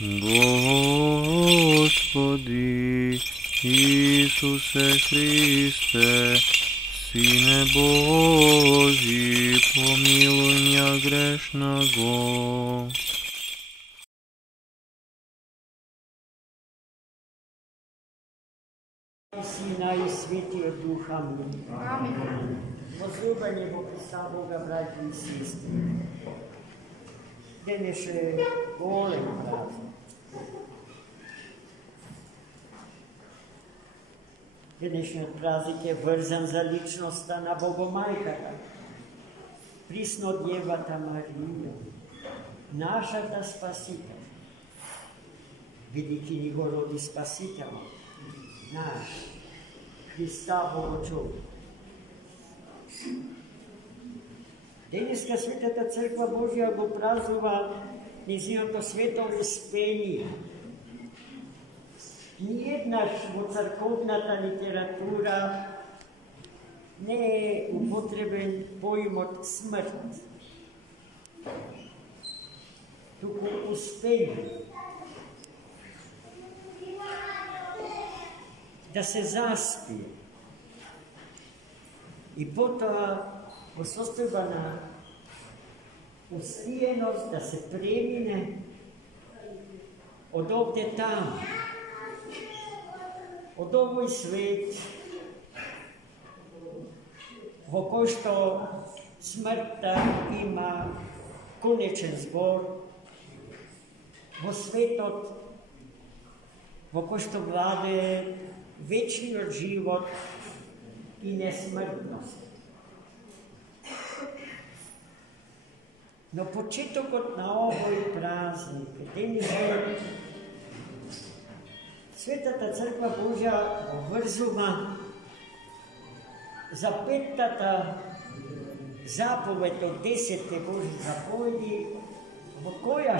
Господи Исусе Христе, Сине Божий, помилуй меня грешного. Сина и Святия Духа. Амин. Возлюбени во Христа Бога, братья и сестры. Денес е голем празник. Денешниот празник е врзан за личноста на Богомајката, присно Девата Марија, нашата Спасител. Бидејќи ни го роди Спасител, наш, Христа Богочовек. Денеска Светата Црква Божја го празнува низиното свето успение. Ниеднаш во црковната литература не е употребен поимот смрт, туку успение. Да се заспие. И потоа во состојба на успиеност да се премине од овде таму, од овој свет во кој што смртта има конечен збор, во светот во кој што владее вечниот живот и несмртност. Но почетокот на овој празник, денеска Светата Црква Божја го врзува за петтата заповед од 10 Божји заповеди, во која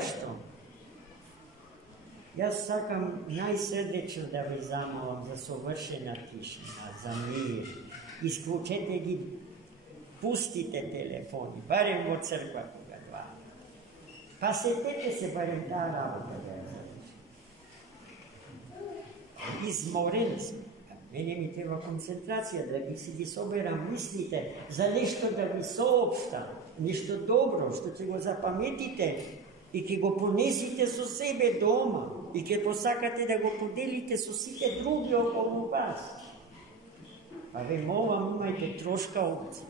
што јас сакам најсрдечно да ви замолам за совршена тишина, за мир. Исклучете ги, пустите телефони, барем во црква кога два. Па сетете се барем таа работа да ја заврши. Изморени сме. Мене ми треба концентрација, да ви си ги соберам мислите, за нешто да ви соопштам, нешто добро, што ќе го запаметите и ќе го понесите со себе дома и ќе посакате да го поделите со сите други околу вас. Па ве молам, имајте трошка опција.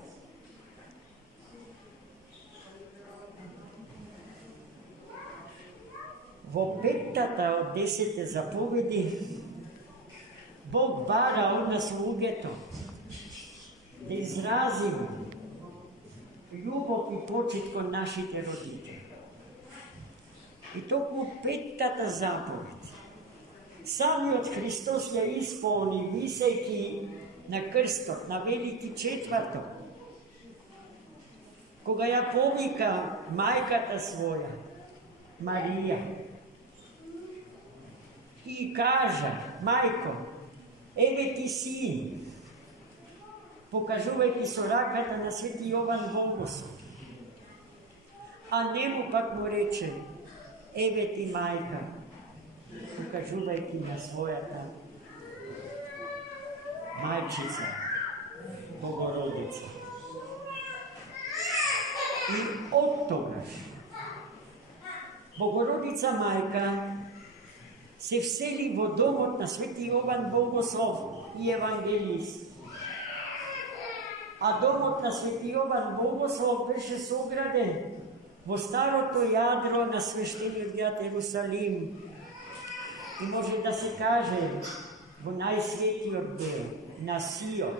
Во петтата од 10 заповеди Бог бара од нас луѓето да изразиме љубов и почит кон нашите родители. И токму петтата заповед самиот Христос ја исполни, висејќи на крстот, на Велики четврток, кога ја повика мајката своја, Марија, и кажа: мајко, еве ти син, покажувајќи со раката на Свети Јован Богослов. А нему пак му рече: еве ти мајка, покажувајќи на својата мајчица, Богородица. И од тогаш Богородица мајка се всели во домот на Свети Јован Богослов и евангелист. А домот на Свети Јован Богослов беше сограден во старото јадро на свештениот град Ерусалим. И може да се каже во најсветиот дел, на Сион.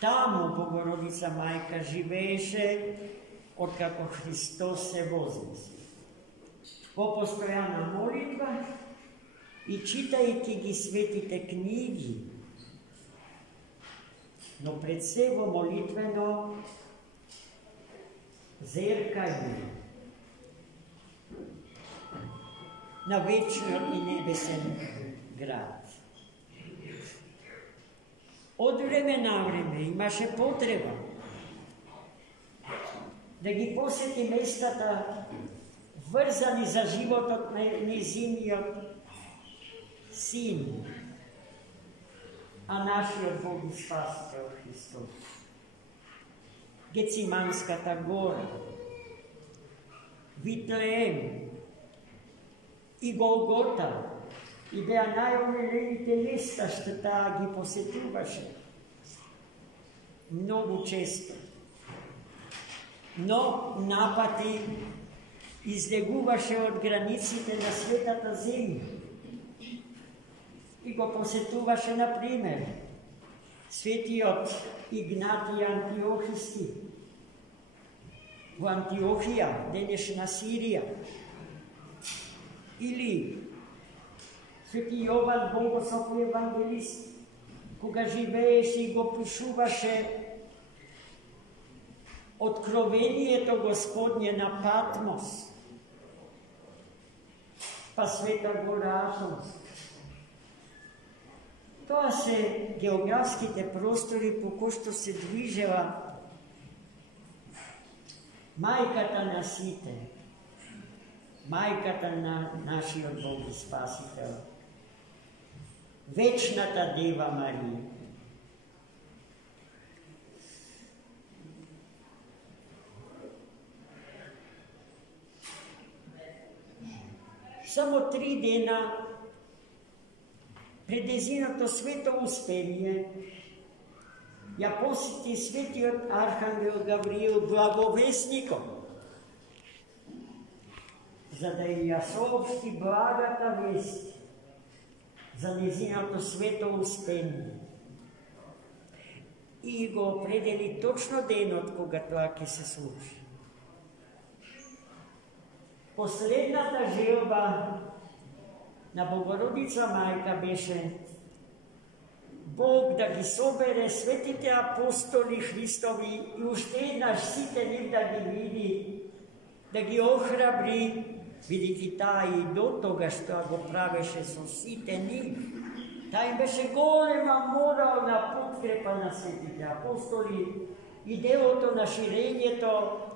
Таму Богородица мајка живееше откако Христос се вознесе. По постојана молитва и читајќи ги светите книги, но пред се во молитвено зеркање на вечниот и небесен град. Od време на време имаше потреба да ги посети местата, врзани за животот на незиниот син, а нашиот Бог и Спасител Христос. Гециманската гора, Витлеем и Голгота, и беа најомилените места што таа ги посетуваше многу често. Но напати излегуваше од границите на светата земја и го посетуваше, например, светиот Игнатий Антиохиски во Антиохија, денешна Сирија, или свети Јован Богослов евангелист, кога живееше и го пишуваше откровението Господње на Патмос, па Света гора Атонска. Тоа се географските простори по кои што се движела мајката на сите, мајката на нашиот Бог и Спасител, вечната Дева Марија. Само 3 дена пред незиното свето успение ја посети светиот Архангел Гавриил благовестникот, за да ја соопшти благата вест за незиното свето успение и го определи точно денот кога тоа ќе се случи. Последната желба на Богородица Мајка беше Бог да ги собере светите апостоли Христови и уште еднаш сите нив да ги види, да ги охрабри, видите таа и до тога што го правеше со сите нив. Таа им беше голема морална подкрепа на светите апостоли и делото на ширењето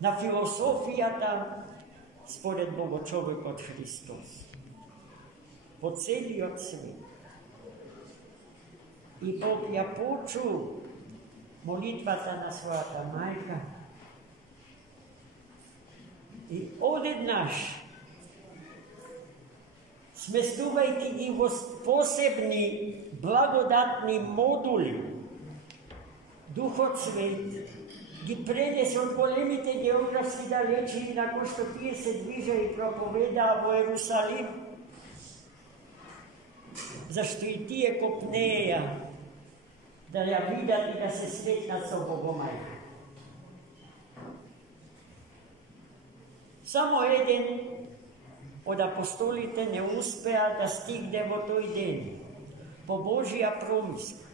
на философијата според Богочовекот Христос по целиот свет. И Бог ја почу молитвата на својата мајка и одеднаш, сместувајќи ги во посебни благодатни модули, Духот Свет ги пренесе од големите географски далечини на кои што тие се движа и проповедаа во Ерусалим, зашто и тие копнеја да ја видат и да се сретнат со Богомајка. Само еден од апостолите не успеа да стигне во тој ден, по Божија промиска.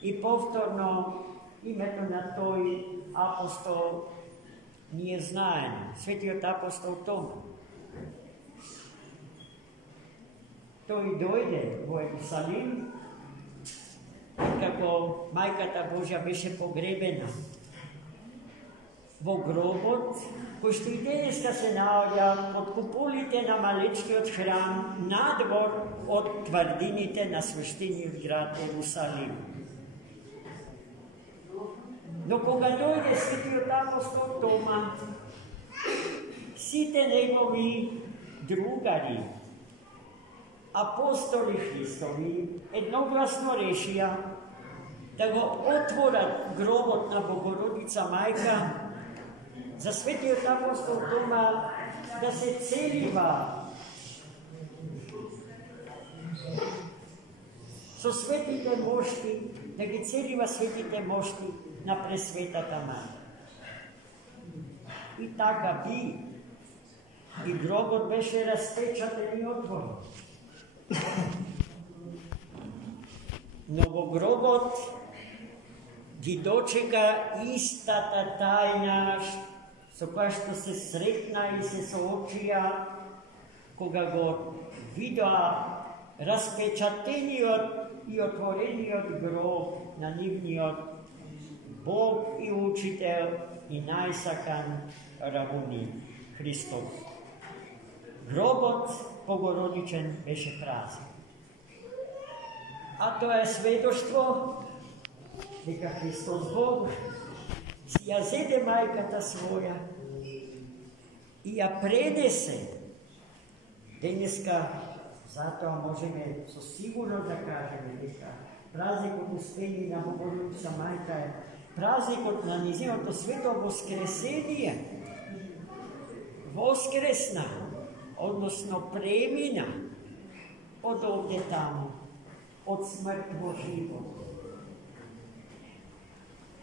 И повторно името на тој апостол ние знаеме, светиот апостол Тома. Тој дојде во Ерусалим, како мајката Божја беше погребена во гробот, кој што и денеска се наоѓа под куполите на малечкиот храм, надвор од тврдините на свештениот град Ерусалим. Но кога дојде светиот апостол Тома, сите негови другари, апостоли Христови, едногласно решија да го отворат гробот на Богородица Мајка, за светиот апостол Тома да се целива со светите мошти, да ги целива светите мошти на Пресветата Мајка. И така би, и гробот беше распечатен и отворен. Но во гробот ги дочека истата тајна со која што се сретна и се соочија кога го видоа распечатениот i otvoreniот grob na nivniot Bog i učiteľ i najsakan ravuni Hristov. Grobot Bogorodičen beše prázdny. A to je svedoštvo, neka Hristos Bog si ja zede majkata svoja i ja prenese. Dneska zato možeme so sigurno da kažeme neka praznik od Uspjenja Bogorodica Majka je praznik od nanizivno sveto voskresenije. Voskresna, odnosno premina od ovdje tamo, od smrtvo život.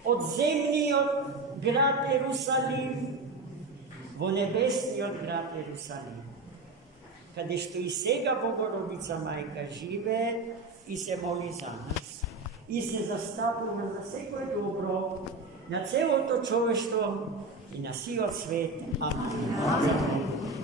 Od zemlji od grad Jerusalim, vo nebesni od grad Jerusalim. Kada što i sega Bogorodica Majka žive i se moli za nas. I se zastapuje za sve dobro, na celo to čoveštvo i na silat svet. Amen.